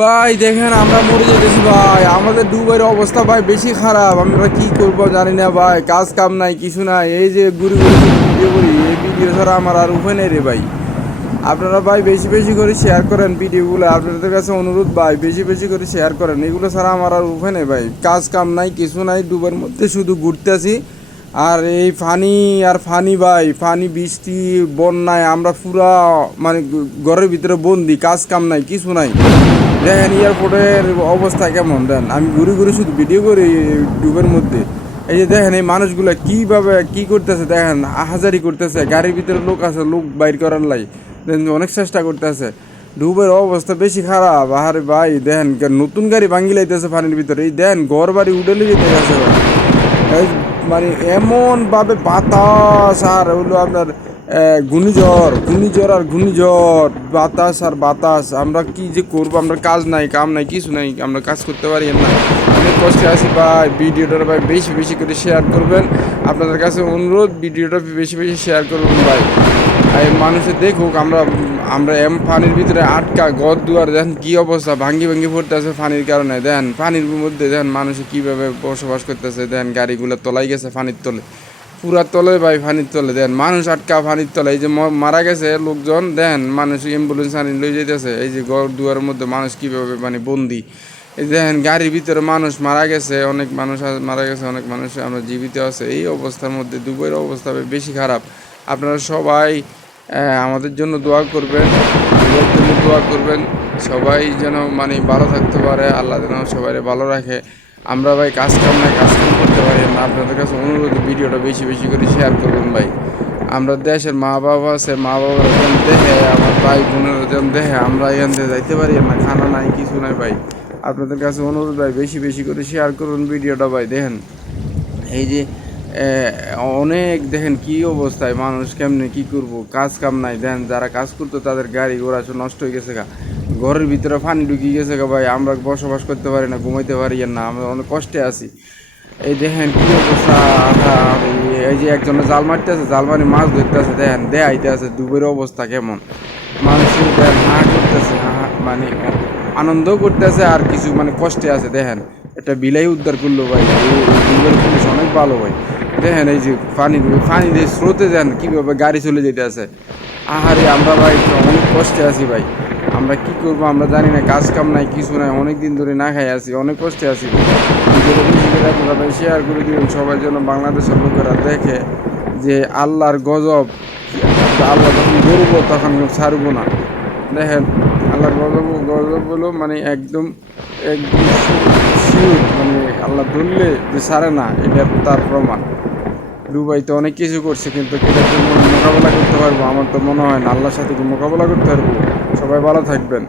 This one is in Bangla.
ভাই দেখেন আমরা মরে যেতেছি ভাই, আমাদের দুবাইয়ের অবস্থা ভাই বেশি খারাপ। আমরা কি করব জানি না ভাই, কাজ কাম নাই কিছু নাই, এই যে ঘুরে ঘুরে ভিডিও করি, এই ভিডিও ছাড়া আমার আর উপায় নেই রে ভাই। আপনারা ভাই বেশি বেশি করে শেয়ার করেন ভিডিওগুলো, আপনাদের কাছে অনুরোধ ভাই, বেশি বেশি করে শেয়ার করেন। এগুলো ছাড়া আমার আর উপায় নেই ভাই, কাজ কাম নাই কিছু নাই, দুবাইয়ের মধ্যে শুধু ঘুরতেছি। আর এই ফানি আর ফানি ভাই, ফানি বৃষ্টি বন্যায় আমরা পুরা মানে ঘরের ভিতরে বন্দি, কাজ কাম নাই কিছু নাই। দেখেন এয়ারপোর্টের অবস্থা কেমন, দেন আমি ঘুরে ঘুরে শুধু ভিডিও করি ইউটিউবের মধ্যে। এই যে দেখেন এই মানুষগুলো কীভাবে কী করতেছে, দেখেন আহাজারি করতেছে, গাড়ির ভিতরে লোক আছে, লোক বাইর করার লাই দেন অনেক চেষ্টা করতেছে। ডুবের অবস্থা বেশি খারাপ। আরে ভাই দেখেন নতুন গাড়ি ভাঙ্গি লাইতেছে পানির ভিতরে, এই দেন ঘর বাড়ি উডেলে যেতে গেছে ভাই। এই মানে এমনভাবে বাতাস আর হলো আপনার ঘূর্ণিঝড় ঘূর্ণিঝড় আর ঘূর্ণিঝড়, বাতাস আর বাতাস। আমরা কি যে করবো, আমরা কাজ নাই কাম নাই কিছু নাই, আমরা কাজ করতে পারি না, অনেক কষ্টে আছি ভাই। ভিডিওটা ভাই বেশি বেশি করে শেয়ার করবেন, আপনাদের কাছে অনুরোধ ভিডিওটা বেশি বেশি শেয়ার করবেন ভাই। আর মানুষে দেখুক আমরা আমরা পানির ভিতরে আটকা, ঘর দুয়ার দেখেন কী অবস্থা, ভাঙ্গি ভাঙ্গি পড়তেছে পানির কারণে। দেখেন পানির মধ্যে দেখেন মানুষে কীভাবে বসবাস করতেছে, দেখেন গাড়িগুলো তলাই গেছে পানির তলে, পুরা তলে ভাই পানির তলে। দেন মানুষ আটকা পানির তলে, এই যে মারা গেছে লোকজন, দেন মানুষ অ্যাম্বুলেন্স আনি লই যেতেছে, এই যে ঘর দুয়ারের মধ্যে মানুষ কীভাবে মানে বন্দি। এই দেখেন গাড়ির ভিতরে মানুষ মারা গেছে, অনেক মানুষ মারা গেছে, অনেক মানুষ আমরা জীবিত আছে। এই অবস্থার মধ্যে দুবাইয়ের অবস্থা বেশি খারাপ। আপনারা সবাই আমাদের জন্য দোয়া করবেন, দুবাইয়ের জন্য দোয়া করবেন। সবাই যেন মানে ভালো থাকতে পারে, আল্লাহ যেন সবাই ভালো রাখে। আমরা ভাই কাজ কাম নাই, কাজ কাম করতে পারি না। আপনাদের কাছে অনুরোধ ভিডিওটা বেশি বেশি করে শেয়ার করবেন ভাই। আমরা দেশের মা বাবা আছে, মা বাবার যেন দেখে, আমার ভাই বোনের যেন দেখে, আমরা এখান থেকে যাইতে পারি না, খানা নাই কিছু নাই ভাই। আপনাদের কাছে অনুরোধ ভাই বেশি বেশি করে শেয়ার করুন ভিডিওটা ভাই। দেখেন এই যে অনেক দেখেন কি অবস্থায় মানুষ, কেমনে কি করব, কাজ কাম নাই। দেখেন যারা কাজ করতো তাদের গাড়ি ঘোড়া সব নষ্ট হয়ে গেছে গা, ঘরের ভিতরে পানি ঢুকিয়ে গেছে গা ভাই। আমরা বসবাস করতে পারি না, ঘুমাইতে পারি না, আমরা অনেক কষ্টে আছি। এই দেখেন কি অবস্থা। আর এই যে একজনে জাল মারতেছে, জাল মারি মাছ ধরতেছে, দেখেন দেখাইতে আছে দুবের অবস্থা কেমন। মানুষের দেখেন হা করতেছে, হা মানে আনন্দও করতেছে আর কিছু মানে কষ্টে আছে। দেখেন একটা বিলাই উদ্ধার করলো ভাই, দুবের পুলিশ অনেক ভালো ভাই। দেখেন এই যে পানি দিয়ে স্রোতে দেন কীভাবে গাড়ি চলে যেতে আছে। আহারে আমরা ভাই অনেক কষ্টে আছি ভাই, আমরা কি করবো আমরা জানি না, কাজ কাম নাই কিছু নাই, অনেক দিন ধরে না খাই আছি, অনেক কষ্টে আছি। ভিডিওটা বেশি করে আপনারা ভাই শেয়ার করে দিবেন সবাই, যেন বাংলাদেশের লোকেরা দেখে যে আল্লাহর গজব। আল্লাহ যখন ধরবো তখন ছাড়বো না। দেখেন আল্লাহর গজব গজব হলো মানে একদম একদম শিওর, মানে আল্লাহ ধরলে যে ছাড়ে না, এটা তার প্রমাণ। দুবাই তো অনেক কিছু করছে, কিন্তু এটার জন্য মোকাবেলা করতে পারবো আমার তো মনে হয় না। আল্লাহর সাথে কি মোকাবেলা করতে পারবো? সবাই ভালো থাকবেন।